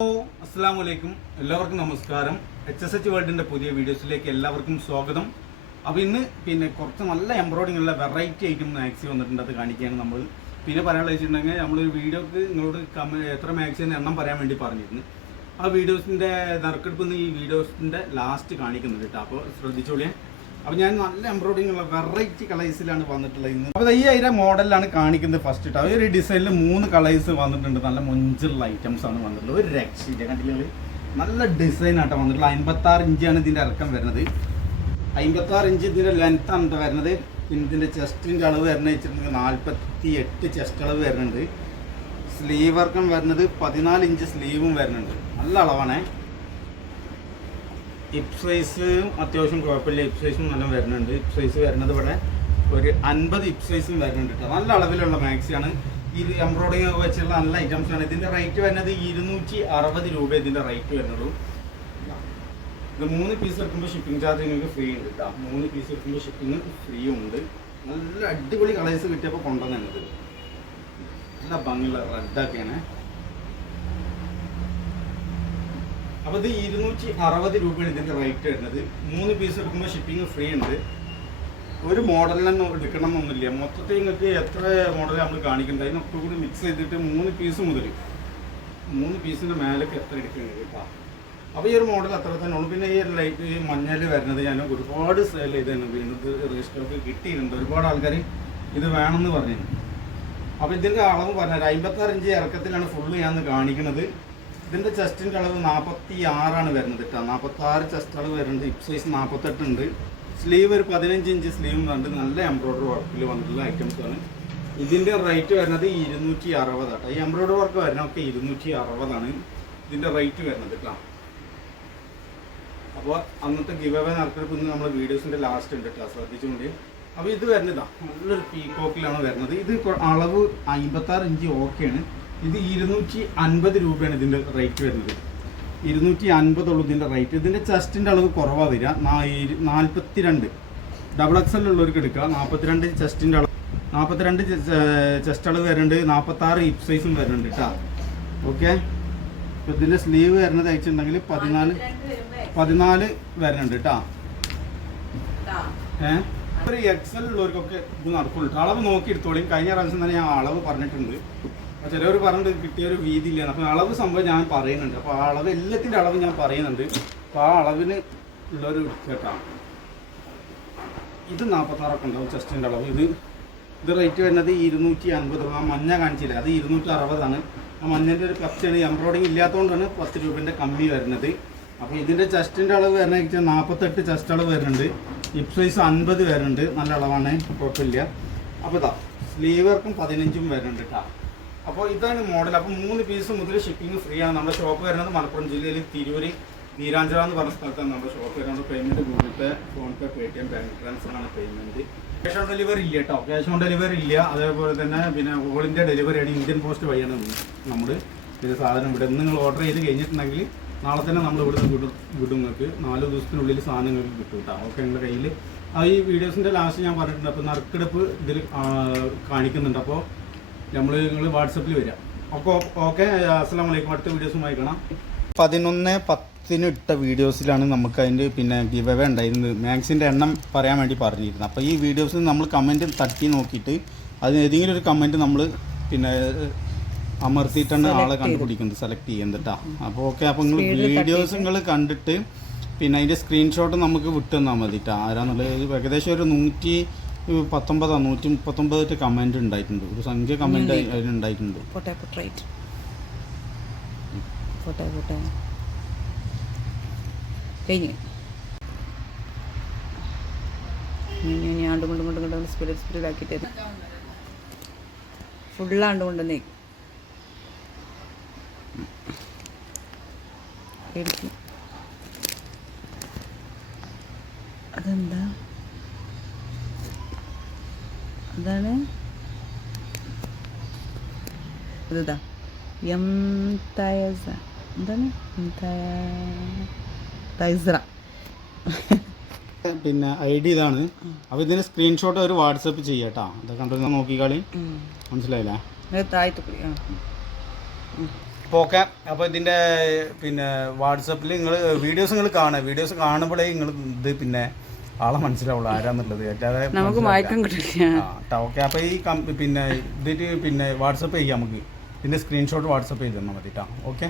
അസ്സാം വലൈക്കും എല്ലാവർക്കും നമസ്കാരം. എച്ച് എസ് എച്ച് വേൾഡിന്റെ പുതിയ വീഡിയോസിലേക്ക് എല്ലാവർക്കും സ്വാഗതം. അപ്പോൾ ഇന്ന് പിന്നെ കുറച്ച് നല്ല എംബ്രോയിഡിംഗ് ഉള്ള വെറൈറ്റി ഐറ്റം മാക്സി വന്നിട്ടുണ്ട് അത് കാണിക്കുകയാണ് നമ്മൾ പിന്നെ പറയാനുള്ള വെച്ചിട്ടുണ്ടെങ്കിൽ നമ്മളൊരു വീഡിയോക്ക് നിങ്ങളോട് കമ എത്ര മാക്സി എണ്ണം പറയാൻ വേണ്ടി പറഞ്ഞിരുന്നു. ആ വീഡിയോസിന്റെ നറുക്കെടുപ്പ് ഈ വീഡിയോസിന്റെ ലാസ്റ്റ് കാണിക്കുന്നുണ്ട് കേട്ടോ. അപ്പോൾ ശ്രദ്ധിച്ചോളിയാൻ അപ്പോൾ ഞാൻ നല്ല എംബ്രോയിഡിംഗ് ഉള്ള വെറൈറ്റി കളേഴ്സിലാണ് വന്നിട്ടുള്ളത് ഇന്ന്. അപ്പോൾ ഈ അതിന്റെ മോഡലാണ് കാണിക്കുന്നത് ഫസ്റ്റ് ഇട്ട് ഒരു ഡിസൈനിൽ മൂന്ന് കളേഴ്സ് വന്നിട്ടുണ്ട്. നല്ല മൊഞ്ചുള്ള ഐറ്റംസ് ആണ് വന്നിട്ടുള്ളത്. ഒരു രക്ഷയില്ല. കണ്ടില്ല നല്ല ഡിസൈൻ ആട്ടോ വന്നിട്ടുള്ളത്. ആറ് ഇഞ്ചാണ് ഇതിന്റെ ഇറക്കം വരുന്നത്. അമ്പത്തി ആറ് ഇഞ്ച് ഇതിന്റെ ലെങ്ത് ആണ് വരുന്നത്. പിന്നെ ഇതിന്റെ ചെസ്റ്റിന്റെ അളവ് വരുന്നത് വെച്ചിട്ടുണ്ടെങ്കിൽ നാൽപ്പത്തി എട്ട് ചെസ്റ്റ് അളവ് വരുന്നുണ്ട്. സ്ലീവ് വർക്കം വരുന്നത് പതിനാല് ഇഞ്ച് സ്ലീവും വരുന്നുണ്ട്. നല്ല അളവാണേ. ഹിപ്പ് സൈസും അത്യാവശ്യം കുഴപ്പമില്ല. ഇപ്സൈസും സൈസും നല്ല വരുന്നുണ്ട്. ഇപ്സൈസ് സൈസ് വരുന്നത് ഇവിടെ ഒരു അൻപത് ഇപ്സൈസും സൈസും വരുന്നുണ്ട് കേട്ടോ. നല്ല അളവിലുള്ള മാക്സിയാണ് ഈ എംബ്രോയിഡിങ് വെച്ചുള്ള നല്ല ഐറ്റംസ് ആണ്. ഇതിന്റെ റേറ്റ് വരുന്നത് ഇരുന്നൂറ്റി അറുപത് രൂപ ഇതിന്റെ റേറ്റ് വരുന്നുള്ളൂ. ഇത് മൂന്ന് പീസ് എടുക്കുമ്പോൾ ഷിപ്പിംഗ് ചാർജ് നിങ്ങൾക്ക് ഫ്രീ ഉണ്ട് കേട്ടോ. മൂന്ന് പീസ് എടുക്കുമ്പോൾ ഷിപ്പിംഗ് ഫ്രീ ഉണ്ട്. നല്ല അടിപൊളി കളേഴ്സ് കിട്ടിയപ്പോൾ കൊണ്ടുവന്നത് നല്ല ഭംഗിയുള്ള റെഡൊക്കെയാണ് അപ്പോൾ ഇത് ഇരുന്നൂറ്റി അറുപത് രൂപയാണ് ഇതിന്റെ റേറ്റ് വരുന്നത്. മൂന്ന് പീസ് എടുക്കുമ്പോൾ ഷിപ്പിംഗ് ഫ്രീ ഉണ്ട്. ഒരു മോഡലിനൊന്നും എടുക്കണം എന്നൊന്നുമില്ല മൊത്തത്തിൽ നിങ്ങൾക്ക് എത്ര മോഡൽ നമ്മൾ കാണിക്കേണ്ടത് അതിനൊക്കെ കൂടി മിക്സ് ചെയ്തിട്ട് മൂന്ന് പീസ് മുതൽ. മൂന്ന് പീസിന്റെ മേലേക്ക് എത്ര എടുക്കുന്നത് കേട്ടോ? അപ്പോൾ ഈ ഒരു മോഡൽ അത്ര തന്നെ ഉള്ളൂ. പിന്നെ ഈ ലൈറ്റ് ഈ മഞ്ഞൾ വരുന്നത് ഞാൻ ഒരുപാട് സെയിൽ ചെയ്താണ് വീണ്ടും രജിസ്റ്റർക്ക് കിട്ടിയിട്ടുണ്ട്. ഒരുപാട് ആൾക്കാർ ഇത് വേണമെന്ന് പറഞ്ഞു അപ്പോൾ ഇതിന്റെ അളവ് പറഞ്ഞാൽ അമ്പത്താറ് ഇഞ്ച് ഇറക്കത്തിലാണ് ഫുള്ള് ഞാൻ കാണിക്കുന്നത്. ഇതിന്റെ ചെസ്റ്റിന്റെ അളവ് നാൽപ്പത്തി ആറാണ് വരുന്നത് കേട്ടോ നാൽപ്പത്തി ആറ് ചെസ്റ്റ് അളവ് വരുന്നുണ്ട്. ഹിപ് സൈസ് നാൽപ്പത്തെട്ട് ഉണ്ട് സ്ലീവ് ഒരു പതിനഞ്ച് ഇഞ്ച് സ്ലീവും ഉണ്ട് നല്ല എംബ്രോയിഡറി വർക്കിൽ വന്നിട്ടുള്ള ഐറ്റംസ് ആണ് ഇതിന്റെ റേറ്റ് വരുന്നത് ഇരുന്നൂറ്റി അറുപതാട്ടോ ഈ എംബ്രോയിഡറി വർക്ക് വരുന്നതൊക്കെ ഇരുന്നൂറ്റി അറുപതാണ് ഇതിന്റെ റേറ്റ് വരുന്നത് കേട്ടോ അപ്പോൾ അന്നത്തെ ഗിവ് അവേ നടത്തിയപ്പോൾ ഇന്ന് നമ്മുടെ വീഡിയോസിന്റെ ലാസ്റ്റ് ഉണ്ട് കേട്ടോ ശ്രദ്ധിച്ചുകൊണ്ട്. അപ്പോൾ ഇത് വരുന്നതാണ് നല്ലൊരു പീകോക്കിലാണ് വരുന്നത്. ഇത് അളവ് അമ്പത്താറ് ഇഞ്ച് ഓക്കെയാണ്. ഇത് ഇരുന്നൂറ്റി അൻപത് രൂപയാണ് ഇതിന്റെ റേറ്റ് വരുന്നത്. ഇരുന്നൂറ്റി അൻപതുള്ളൂ ഇതിന്റെ റേറ്റ് ഇതിന്റെ ചെസ്റ്റിന്റെ അളവ് കുറവാണ് വരിക. നാൽപ്പത്തി രണ്ട് ഡബിൾ എക്സൽ ഉള്ളവർക്ക് എടുക്കുക. നാൽപ്പത്തിരണ്ട് ചെസ്റ്റിന്റെ അളവ് നാൽപ്പത്തിരണ്ട് ചെസ്റ്റ് അളവ് വരുന്നുണ്ട്. നാൽപ്പത്തി ആറ് ഹിപ്പ് സൈസും വരുന്നുണ്ട് കേട്ടോ ഓക്കെ ഇപ്പൊ ഇതിന്റെ സ്ലീവ് വരുന്നത് അയച്ചിട്ടുണ്ടെങ്കിൽ പതിനാല് പതിനാല് വരുന്നുണ്ട് കേട്ടോ ഏഹ് ഒരു എക്സൽ ഉള്ളവർക്കൊക്കെ ഇത് നടക്കുള്ളൂ. അളവ് നോക്കി എടുത്തോളിയും കഴിഞ്ഞ പ്രാവശ്യം തന്നെ ഞാൻ അളവ് പറഞ്ഞിട്ടുണ്ട്. ചിലവർ പറഞ്ഞിട്ട് കിട്ടിയ ഒരു വീതി ഇല്ല അപ്പോൾ അളവ് സംഭവം ഞാൻ പറയുന്നുണ്ട്. അപ്പോൾ ആ അളവ് എല്ലാത്തിന്റെ അളവ് ഞാൻ പറയുന്നുണ്ട്. അപ്പോൾ ആ അളവിന് ഉള്ളൊരു കേട്ടാ. ഇത് നാൽപ്പത്താറൊക്കെ ഉണ്ടാവും ചെസ്റ്റിന്റെ അളവ്. ഇത് ഇത് റേറ്റ് വരുന്നത് ഇരുന്നൂറ്റി അൻപത് ആ മഞ്ഞ കാണിച്ചില്ല? അത് ഇരുന്നൂറ്റി അറുപതാണ് ആ മഞ്ഞന്റെ ഒരു പത്തിയാണ് എംബ്രോയിഡിങ് ഇല്ലാത്തതുകൊണ്ടാണ് പത്ത് രൂപേന്റെ കമ്മി വരുന്നത്. അപ്പോൾ ഇതിന്റെ ചെസ്റ്റിന്റെ അളവ് വരുന്നത് വെച്ചാൽ നാൽപ്പത്തെട്ട് ചെസ്റ്റ് അളവ് വരുന്നുണ്ട്. ഹിപ് സൈസ് അൻപത് വരുന്നുണ്ട്. നല്ല അളവാണ്. കുഴപ്പമില്ല. അപ്പോൾ ഇതാ സ്ലീവർക്കും പതിനഞ്ചും വരുന്നുണ്ട് കേട്ടോ. അപ്പോൾ ഇതാണ് മോഡൽ അപ്പോൾ മൂന്ന് പീസ് മുതൽ ഷിപ്പിംഗ് ഫ്രീ ആണ്. നമ്മുടെ ഷോപ്പ് വരുന്നത് മലപ്പുറം ജില്ലയിൽ തിരൂര് നീരാഞ്ചിറ എന്ന് പറഞ്ഞ സ്ഥലത്താണ് നമ്മുടെ ഷോപ്പ് വരുന്നത്. Payment Google Pay PhonePe Paytm bank transfer ആണ് പേയ്മെന്റ് ക്യാഷ് ഓൺ ഡെലിവറി ഇല്ല കേട്ടോ ക്യാഷ് ഓൺ ഡെലിവറി ഇല്ല. അതേപോലെ തന്നെ പിന്നെ ഓൾ ഇന്ത്യ ഡെലിവറിയാണ് ഇന്ത്യൻ പോസ്റ്റ് വഴിയാണ് നമ്മൾ ഇത് സാധനം ഇവിടെ നിങ്ങൾ ഓർഡർ ചെയ്ത് കഴിഞ്ഞിട്ടുണ്ടെങ്കിൽ നാളെ തന്നെ നമ്മൾ ഇവിടുന്ന് വിടും. നിങ്ങൾക്ക്. നാല് ദിവസത്തിനുള്ളിൽ സാധനങ്ങൾ കിട്ടും കേട്ടോ ഓക്കെ നിങ്ങളുടെ കയ്യിൽ ആ ഈ വീഡിയോസിന്റെ ലാസ്റ്റ് ഞാൻ പറഞ്ഞിട്ടുണ്ട്. അപ്പോൾ നറുക്കെടുപ്പ് ഇതിൽ കാണിക്കുന്നുണ്ട്. അപ്പോൾ നമ്മൾ നിങ്ങൾ വാട്സപ്പിൽ വരാം. അപ്പോൾ ഓക്കെ അസ്സാം വലൈക്കും അടുത്ത വീഡിയോസുമായി കാണാം. പതിനൊന്ന് പത്തിന് ഇട്ട വീഡിയോസിലാണ് നമുക്ക് അതിന്റെ പിന്നെ ഗിവ് അവേ ഉണ്ടായിരുന്നത്. മാക്സിന്റെ എണ്ണം പറയാൻ വേണ്ടി പറഞ്ഞിരുന്നത് അപ്പോൾ ഈ വീഡിയോസിൽ നമ്മൾ കമന്റ് തട്ടി നോക്കിയിട്ട് അതിന് ഏതെങ്കിലും ഒരു കമന്റ് നമ്മൾ പിന്നെ അമർത്തിയിട്ടാണ് ആളെ കണ്ടുപിടിക്കുന്നത് സെലക്ട് ചെയ്യുന്നിട്ടാ അപ്പോൾ ഓക്കെ അപ്പോൾ നിങ്ങൾ വീഡിയോസ് നിങ്ങൾ കണ്ടിട്ട് പിന്നെ അതിന്റെ സ്ക്രീൻഷോട്ട് നമുക്ക് വിട്ടു മതിട്ടാ മതി കേട്ടോ ആരാന്നുള്ളത് ഏകദേശം ഒരു നൂറ്റി പത്തൊമ്പതോ നൂറ്റി മുപ്പത്തൊമ്പത് കമന്റ് ഉണ്ടായിട്ടുണ്ട്. ഒരു സംഖ്യ കമന്റ് അതിനുണ്ടായിട്ടുണ്ട് പോട്ടെ പോട്രേറ്റ് പോട്ടെ പോട്ടെ. കഴിഞ്ഞ്. ഇനി ആണ്ട് കൊണ്ട് കൊണ്ട് കൊണ്ട് സ്പീഡ് സ്പീഡ് ആക്കിയിട്ട് ഫുള്ളാണ്ട് കൊണ്ടുവന്നേ പേടിക്കും അതെന്താ? അതാണ് ഇതാ. എം തയസ. എന്താണ്? പിന്നെ ഐ ഡി ഇതാണ്. അപ്പോൾ ഇതിന്റെ സ്ക്രീൻഷോട്ട് ഒരു വാട്സപ്പ് ചെയ്യാട്ടോ. അത് കണ്ടു? നോക്കിക്കാളി. മനസ്സിലായില്ലേ. അപ്പോൾ ഓക്കെ. അപ്പോൾ ഇതിന്റെ പിന്നെ വാട്സപ്പിൽ നിങ്ങൾ വീഡിയോസ് നിങ്ങൾ കാണുക. വീഡിയോസ് കാണുമ്പോഴേ നിങ്ങൾ ഇത് പിന്നെ ആളെ മനസ്സിലാവുള്ളൂ ആരാന്നുള്ളത്. അല്ലാതെ നമുക്ക്. മയക്കം കിട്ടില്ല. ഓക്കെ. അപ്പൊ ഈ പിന്നെ ഇതിട്ട് പിന്നെ വാട്സപ്പ് ചെയ്യാം നമുക്ക്. ഇതിന്റെ സ്ക്രീൻഷോട്ട് വാട്സപ്പ് ചെയ്ത് തന്നാൽ മതി കേട്ടോ ഓക്കെ?